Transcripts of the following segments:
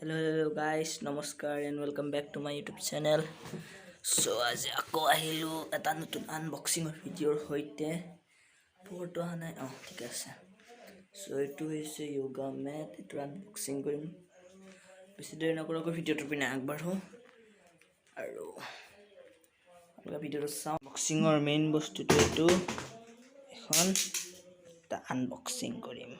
Hello guys, namaskar and welcome back to my YouTube channel. So as ako আহিলো এটা নতুন unboxing ভিডিওৰ হৈতে photo আনাই ঠিক আছে। সো এটো হৈছে yoga mat, এটো আনবক্সিং কৰিম। বেছি দেৰি নকৰাকৈ ভিডিওটো পিনে আগবাঢ়ো আৰু আগলা ভিডিওটো চাও। আনবক্সিংৰ মেইন বস্তুটো এটো এখন এটা আনবক্সিং কৰিম।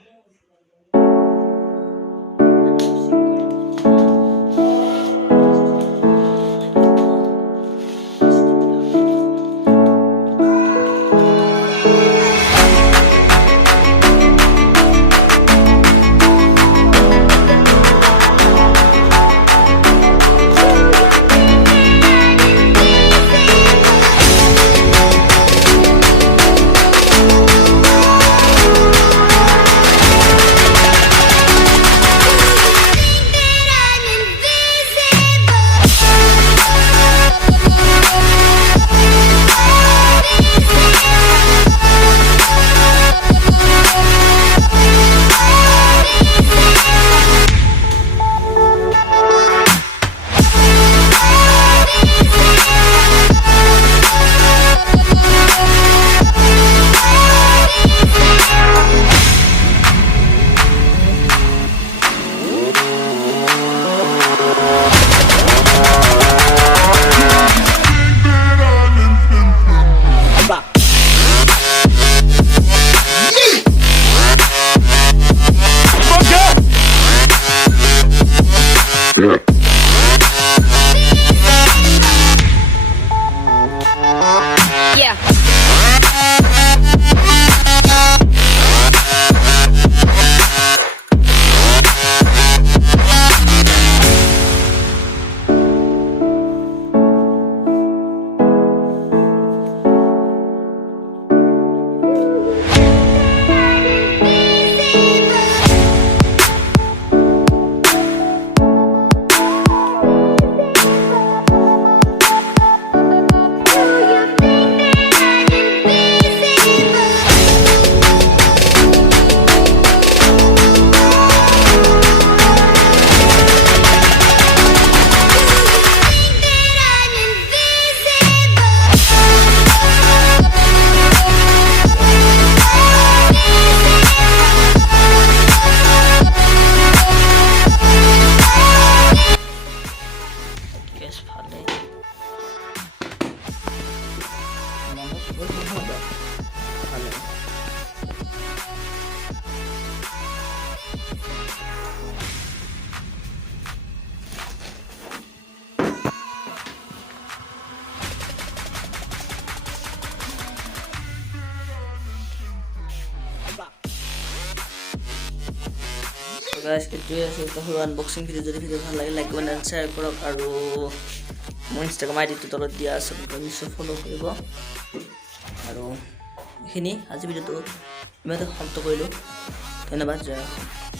Yeah. guys, itu ya kita unboxing video jadi video ভাল লাগে লাইক কমেন্ট এন্ড শেয়ার কৰক আৰু মোৰ ইনষ্টাগ্ৰাম আইডি টো তলত দিয়া আছে আপোনালোকে ফলো কৰিব আৰু এখিনি আজি ভিডিওটো ইমানতে সমাপ্ত কৰিলো ধন্যবাদ।